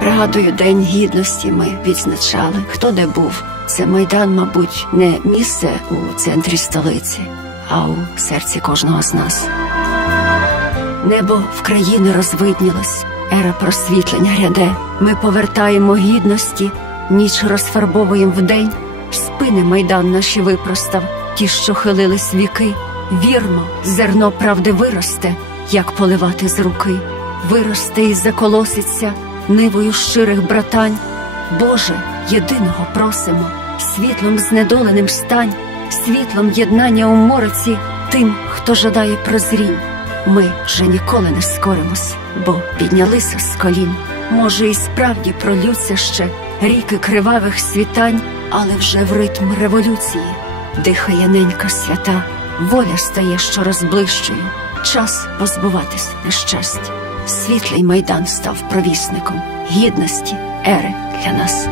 Пригадую, День гідності ми відзначали. Хто де був? Це майдан, мабуть, не місце у центрі столиці, а у серці кожного з нас. Небо в країни розвиднілось, ера просвітлення гряде. Ми повертаємо гідності, ніч розфарбовуємо вдень, спини майдан наші випростав, ті, що хилились віки. Вірмо, зерно правди виросте, як поливати з руки, виросте і заколоситься нивою щирих братань. Боже, єдиного просимо, світлом знедоленим стань, світлом єднання у мороці, тим, хто жадає прозрінь. Ми вже ніколи не скоримось, бо піднялися з колін. Може, і справді пролються ще ріки кривавих світань, але вже в ритм революції дихає ненька свята, воля стає щораз ближчою, час позбуватись нещастя. Світлий майдан став провісником гідності, ери для нас.